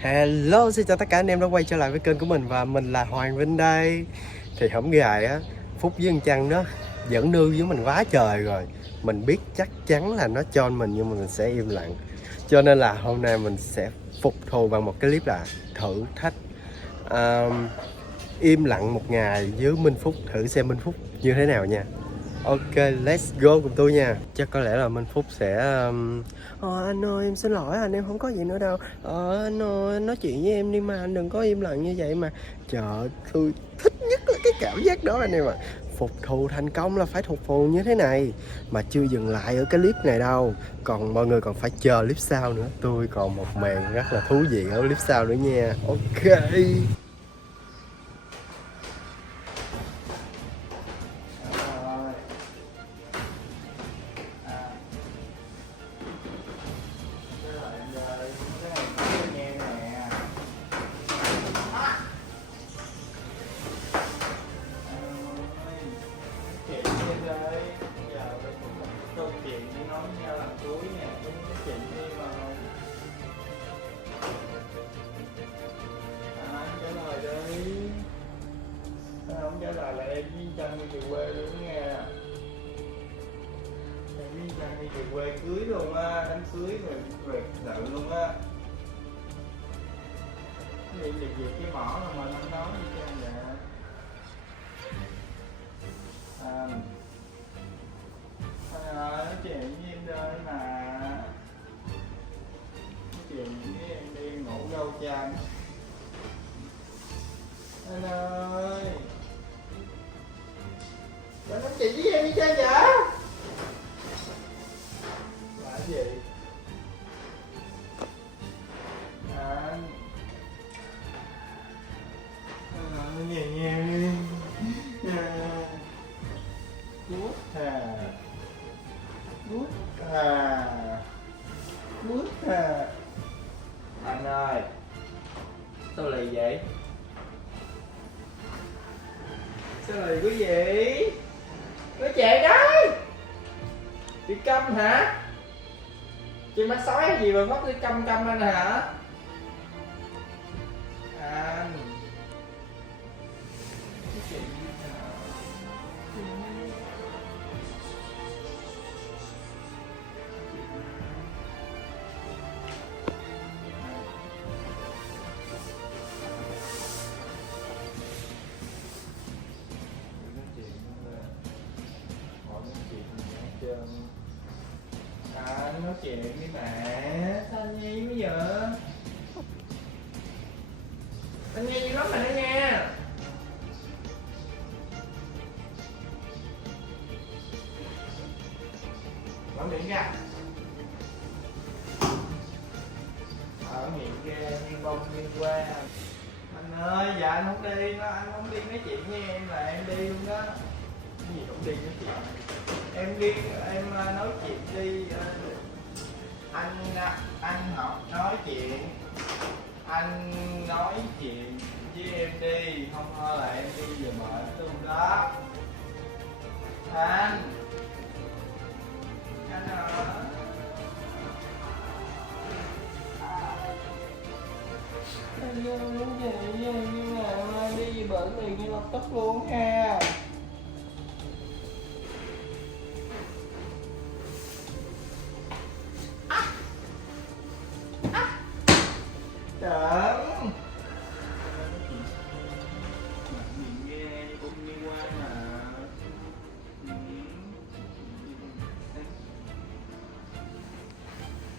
Hello, xin chào tất cả anh em đã quay trở lại với kênh của mình và mình là Hoàng Vinh đây. Thì hổng gài á, Phúc với anh Trăng nó giỡn nư với mình quá trời rồi. Mình biết chắc chắn là nó cho mình nhưng mà mình sẽ im lặng. Cho nên là hôm nay mình sẽ phục thù bằng một cái clip là thử thách im lặng một ngày với Minh Phúc, thử xem Minh Phúc như thế nào nha. Ok, let's go cùng tôi nha. Chắc có lẽ là Minh Phúc sẽ anh ơi em xin lỗi anh, em không có gì nữa đâu. Anh ơi nói chuyện với em đi mà, anh đừng có im lặng như vậy mà. Trời ơi, tôi thích nhất là cái cảm giác đó anh em ạ. Phục thù thành công là phải phục thù như thế này. Mà chưa dừng lại ở cái clip này đâu, còn mọi người còn phải chờ clip sau nữa. Tôi còn một màn rất là thú vị ở clip sau nữa nha. Ok. Câu chuyện nói nhau làm cuối nè, cái chuyện đi mà anh trả lời đi. Sao không trả lời là em với Trăng đi về quê luôn nghe. Em với Trăng đi về quê cưới luôn á, đám cưới rồi tự luôn á. Cái gì việc cái mỏ mà mình không nói gì cho anh vậy. Anh ơi, nói chuyện với em đây mà. Nói chuyện với em đi ngủ đâu Trăng. Anh ơi, bạn nói chuyện với em đi chơi vậy? Là gì? Anh nói nhẹ nhàng đi. Cút à, cút à, cút à. Anh ơi, sao lì vậy? Sao lì quý vị? Nói chuyện đấy. Bị câm hả? Chị mắt sói hay gì mà ngốc đi câm anh hả? Anh nói chuyện gì hả? Anh nói chuyện với mẹ. Sao anh nghe bây giờ? Anh nghe gì lắm mà nó nghe. Mở miệng ra. Ở miệng ra như bông như qua. Anh ơi, dạ anh không đi đó, anh không đi nói chuyện với em là em đi luôn đó. Cái gì không đi nói chuyện? Em đi, em nói chuyện đi. Anh học nói chuyện. Anh nói chuyện với em đi, không thôi là em đi về mệt luôn đó. Anh à. Anh muốn về nhưng mà mai đi về bệnh liền ngay lập tức luôn ha. Trời.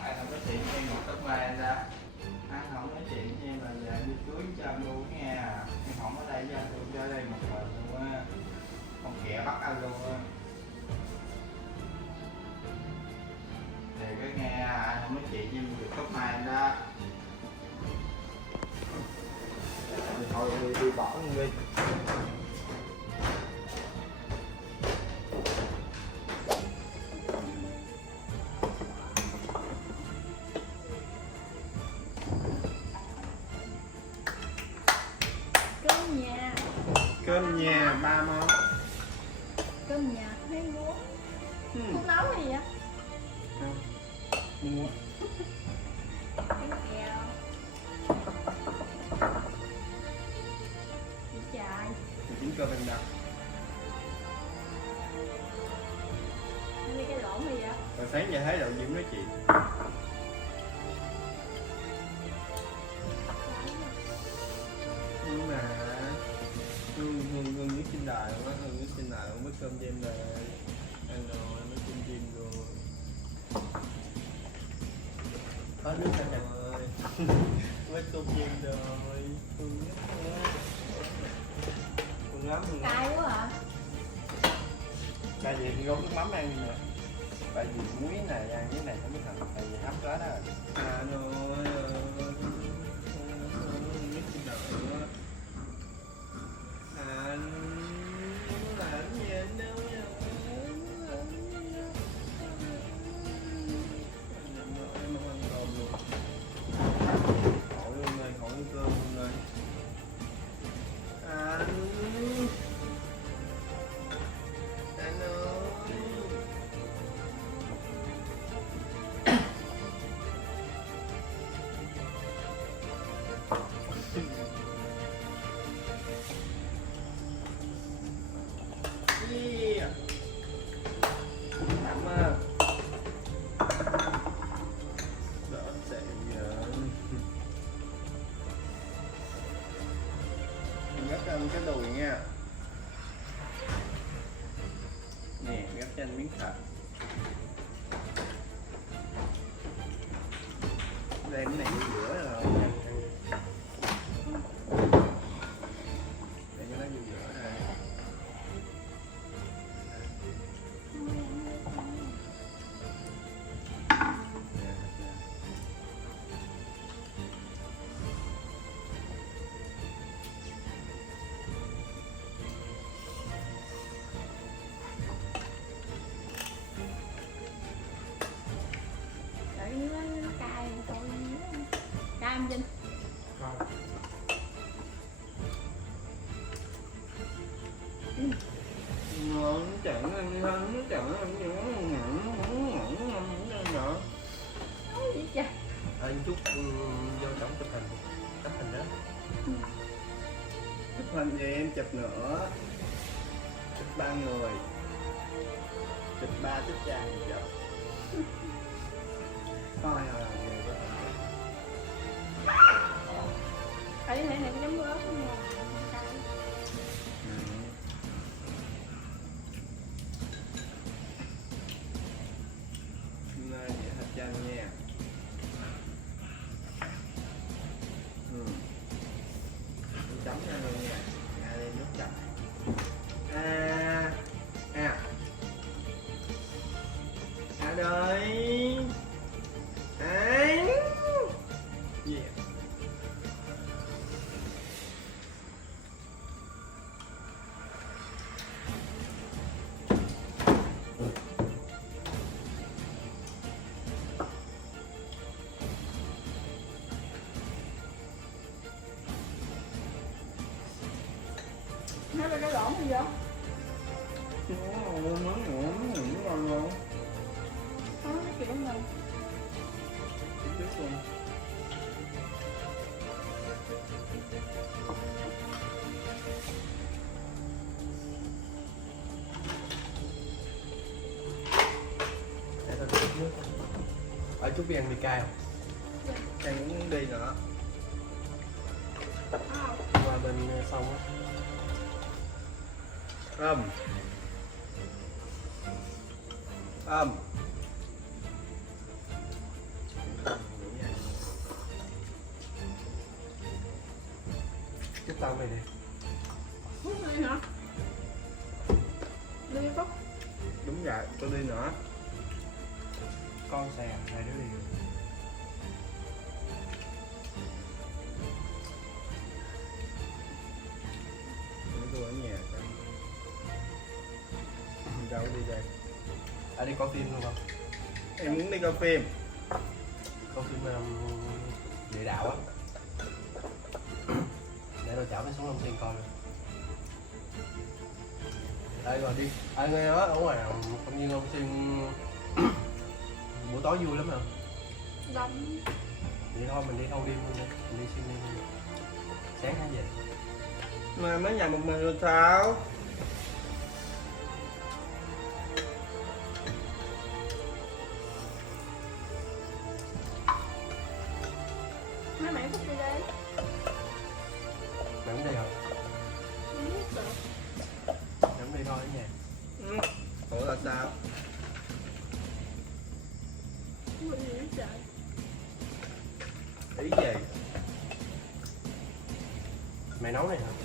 Ai không nói chuyện với em một tấc mai anh ra. Anh không nói chuyện với em là giờ đi cưới cho anh luôn nha. Em không ở đây với anh luôn, cho đây một mình luôn á. Không kẻ bắt anh luôn á. Thì cái nghe anh không nói chuyện với em được tấc mai anh đó. Thôi đi bỏ luôn đi. Cơm nhà 3 món. Cơm nhà hay mua không nấu hay gì vậy? Mua Bánh kẹo cơm em đặt. Đi cái lộn gì vậy? Rồi sáng giờ thấy Đậu Diễm nói chuyện. Nhưng mà Hương nước trên đài luôn á, Hương nước trên đài luôn, mất cơm cho em rồi. Ăn rồi, mất cơm chim rồi. Có nước xanh nè. Mất cơm chim rồi. Hương nước nữa. Hương lắm, Hương lắm. Cay quá à. Tại vì thì gom nước mắm ăn nè. Tại vì muối này ăn cái này nó mới thành, tại vì hấp đó đó. À rồi, nước trên đài nữa. Anh làm gì anh đâu nha. Em ăn cơm luôn. Khỏi luôn ơi, khỏi cơm luôn ơi. Anh ơi. Yeah. Cảm ơn. Đỡ xẹo giờ. Mình gấp cho anh cái đùi nha. Nè, gấp cho anh miếng thịt. Đem cái này vô giữa rồi. Đem cái đó vô giữa rồi. Tại nó cay thôi. Cay em Vinh. Ngon chẳng ăn hơn, chẳng ăn những nữa. Nói gì trời. Anh Trúc vô trong chụp hình. Tắt hình đó. Chụp hình gì em chụp nữa. Chụp 3 người. Chụp 3 chụp chàng chụp. Coi rồi về đó. Cái này này cái giống ớt không ngon. Cay. Nay vậy hết chanh nha. Chấm ra luôn nha. Ra lên nước chấm. À đời. Anh. Yeah. Nói là cái lộn gì vậy? Nó kiểu mình. Để tao chút nước. Ở Trúc đi ăn mì cay không? Em cũng đi nữa. Qua bên xong á. Chúc tao mày đi. Hút đi hả? Đi Phúc. Đúng vậy, tôi đi nữa. Con xè, hai đứa đi. Tôi ở nhà. Đâu đi đây? Ở đi coi phim luôn không? Em muốn đi coi phim. Coi phim địa đạo á. Để tôi chở cái xuống Long Xuyên coi luôn. Đây rồi đi. Anh nghe nói ở ngoài công viên Long Xuyên buổi tối vui lắm không? Đông. Vậy thôi mình đi thâu đêm luôn nha. Mình đi xuyên đêm luôn. Sáng hả vậy? Mà mới nhà một mình rồi sao? Hai mẹ Phúc đi đây. Mày không đi không? Không biết rồi. Mày không đi thôi ở nhà. Ủa là sao? Quên gì vậy trời. Ý gì? Mày nấu này hả?